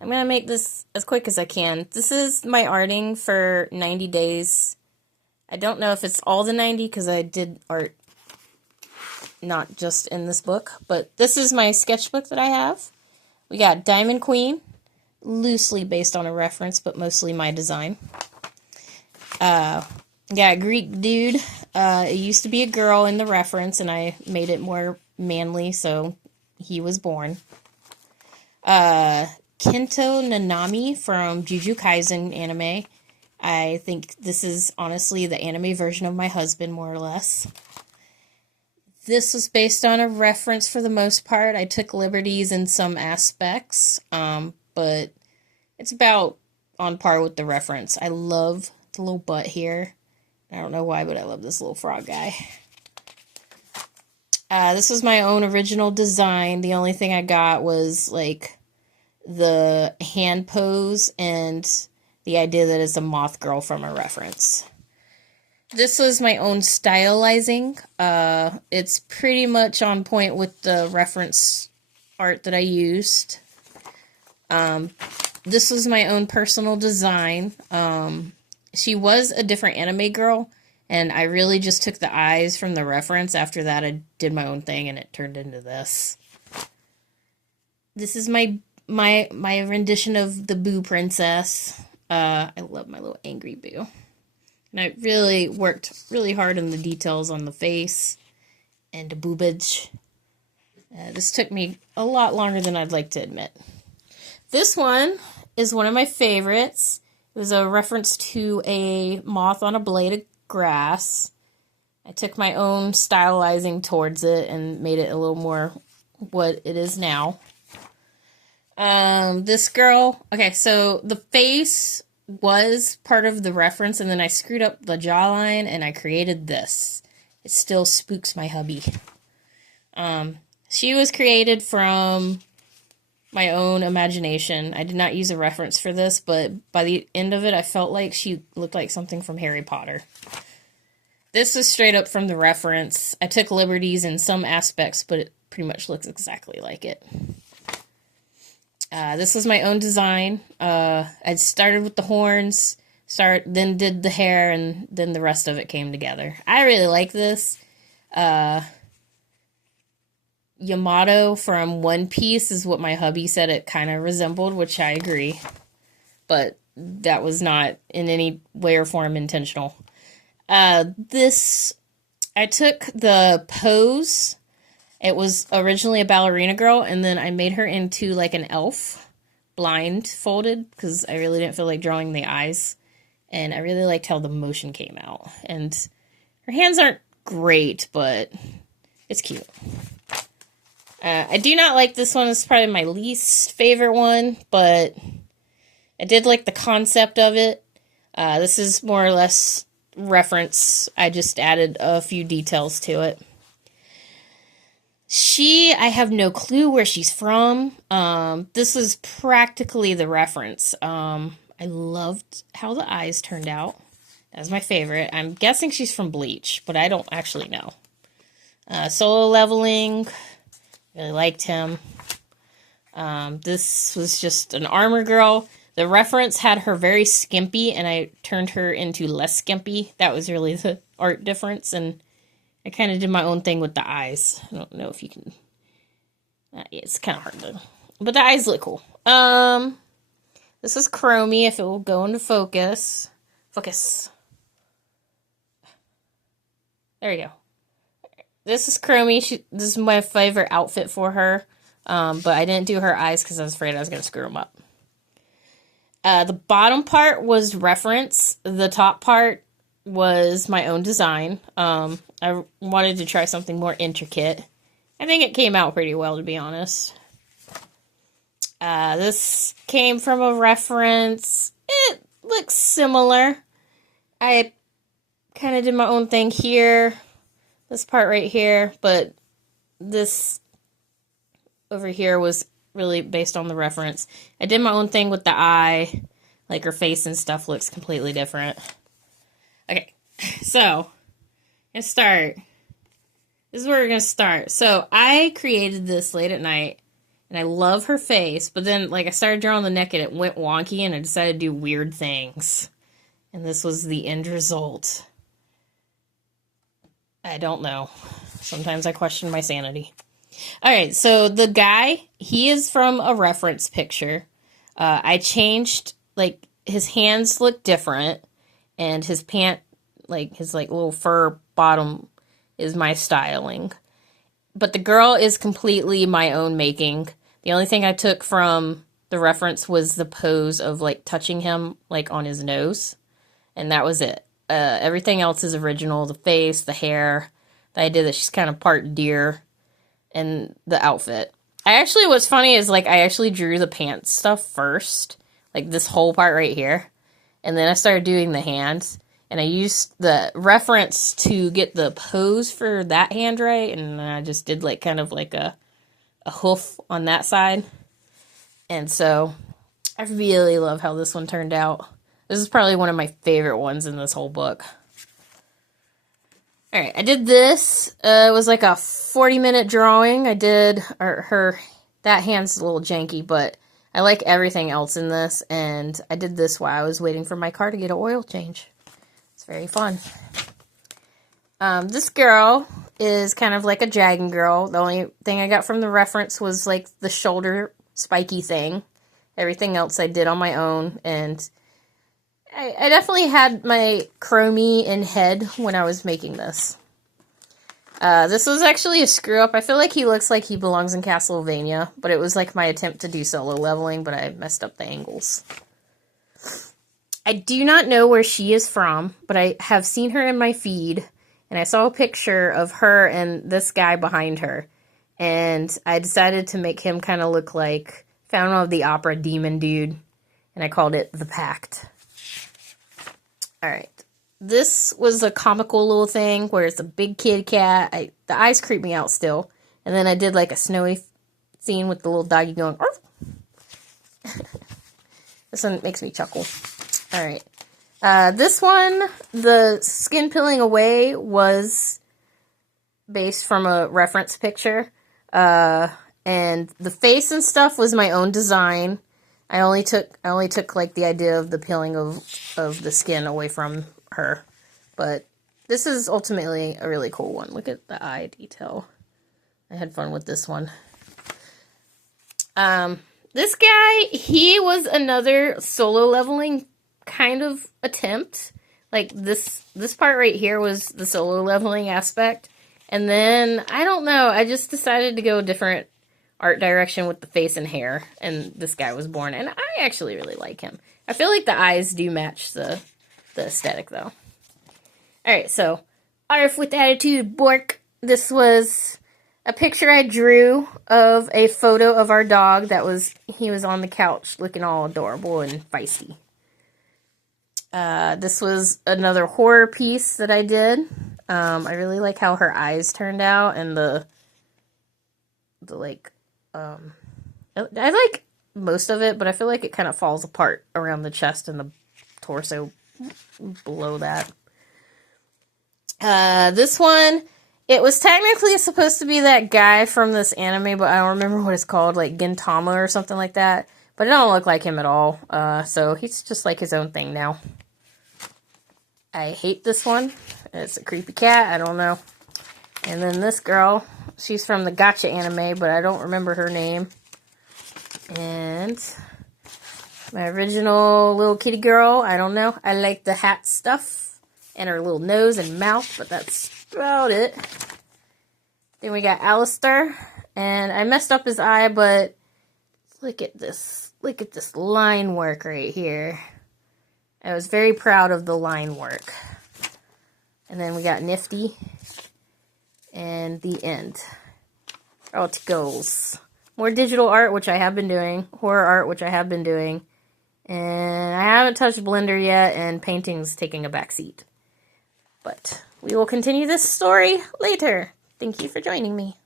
I'm going to make this as quick as I can. This is my arting for 90 days. I don't know if it's all the 90 because I did art not just in this book, but this is my sketchbook that I have. We got Diamond Queen, loosely based on a reference, but mostly my design. Got Greek Dude. It used to be a girl in the reference, and I made it more manly, so he was born. Kento Nanami from Jujutsu Kaisen anime. I think this is honestly the anime version of my husband, more or less. This was based on a reference for the most part. I took liberties in some aspects, but it's about on par with the reference. I love the little butt here. I don't know why, but I love this little frog guy. This was my own original design. The only thing I got was, like, the hand pose and the idea that it's a moth girl from a reference. This was my own stylizing. It's pretty much on point with the reference art that I used. This was my own personal design. She was a different anime girl, and I really just took the eyes from the reference. After that, I did my own thing, and it turned into this. This is my rendition of the Boo Princess. I love my little angry Boo. And I really worked really hard on the details on the face and the boobage. This took me a lot longer than I'd like to admit. This one is one of my favorites. It was a reference to a moth on a blade of grass. I took my own stylizing towards it and made it a little more what it is now. This girl, okay, so the face was part of the reference, and then I screwed up the jawline, and I created this. It still spooks my hubby. She was created from my own imagination. I did not use a reference for this, but by the end of it, I felt like she looked like something from Harry Potter. This is straight up from the reference. I took liberties in some aspects, but it pretty much looks exactly like it. This was my own design. I started with the horns, then did the hair, and then the rest of it came together. I really like this. Yamato from One Piece is what my hubby said it kind of resembled, which I agree. But that was not in any way or form intentional. I took the pose. It was originally a ballerina girl, and then I made her into like an elf, blindfolded, because I really didn't feel like drawing the eyes. And I really liked how the motion came out. And her hands aren't great, but it's cute. I do not like this one. It's probably my least favorite one, but I did like the concept of it. This is more or less reference. I just added a few details to it. I have no clue where she's from. This was practically the reference. I loved how the eyes turned out. That's my favorite. I'm guessing she's from Bleach, but I don't actually know. Solo leveling. Really liked him. This was just an armor girl. The reference had her very skimpy, and I turned her into less skimpy. That was really the art difference, and I kind of did my own thing with the eyes. I don't know if you can... it's kind of hard to... But the eyes look cool. This is Chromie, if it will go into focus. Focus. There you go. This is Chromie. This is my favorite outfit for her. But I didn't do her eyes because I was afraid I was going to screw them up. The bottom part was reference. The top part was my own design. I wanted to try something more intricate. I think it came out pretty well, to be honest. This came from a reference. It looks similar. I kind of did my own thing here. This part right here, but this over here was really based on the reference. I did my own thing with the eye. Like her face and stuff looks completely different. Okay, so let's start. This is where we're going to start. So I created this late at night, And I love her face, but then, like, I started drawing the neck and it went wonky, and I decided to do weird things. And this was the end result. I don't know. Sometimes I question my sanity. Alright, so the guy, he is from a reference picture. I changed, like, his hands look different, and his pant, like, his, like, little fur bottom is my styling. But the girl is completely my own making. The only thing I took from the reference was the pose of, like, touching him, like, on his nose. And that was it. Everything else is original. The face, the hair, the idea that she's kind of part deer, and the outfit. What's funny is, like, I actually drew the pants stuff first. Like, this whole part right here. And then I started doing the hands. And I used the reference to get the pose for that hand right. And then I just did, like, kind of like a hoof on that side. And so, I really love how this one turned out. This is probably one of my favorite ones in this whole book. Alright, I did this. It was like a 40-minute drawing. I did that hand's a little janky, but I like everything else in this. And I did this while I was waiting for my car to get an oil change. It's very fun. This girl is kind of like a dragon girl. The only thing I got from the reference was like the shoulder spiky thing. Everything else I did on my own, and I definitely had my chromie in head when I was making this. This was actually a screw up. I feel like he looks like he belongs in Castlevania, but it was like my attempt to do solo leveling, but I messed up the angles. I do not know where she is from, but I have seen her in my feed, and I saw a picture of her and this guy behind her, and I decided to make him kind of look like Phantom of the Opera demon dude, and I called it The Pact. Alright, this was a comical little thing where it's a big kid cat. The eyes creep me out still, and then I did like a snowy scene with the little doggy going, arf. This one makes me chuckle. Alright. This one, the skin peeling away was based from a reference picture. And the face and stuff was my own design. I only took like the idea of the peeling of the skin away from her. But this is ultimately a really cool one. Look at the eye detail. I had fun with this one. This guy, he was another solo leveling kind of attempt. Like this part right here was the solo leveling aspect. And then, I don't know, I just decided to go a different art direction with the face and hair. And this guy was born. And I actually really like him. I feel like the eyes do match the aesthetic though. Alright, so, Arf with Attitude, Bork. This was a picture I drew of a photo of our dog he was on the couch looking all adorable and feisty. This was another horror piece that I did. I really like how her eyes turned out and I like most of it, but I feel like it kind of falls apart around the chest and the torso below that. This one, it was technically supposed to be that guy from this anime, but I don't remember what it's called, like Gintama or something like that. But it don't look like him at all. So he's just like his own thing now. I hate this one. It's a creepy cat. I don't know. And then this girl, she's from the Gotcha anime, but I don't remember her name. And my original little kitty girl, I don't know. I like the hat stuff and her little nose and mouth, but that's about it. Then we got Alistair, and I messed up his eye, but look at this. Look at this line work right here. I was very proud of the line work. And then we got Nifty. And the end. Out it goes. More digital art, which I have been doing. Horror art, which I have been doing. And I haven't touched Blender yet, and painting's taking a backseat. But we will continue this story later. Thank you for joining me.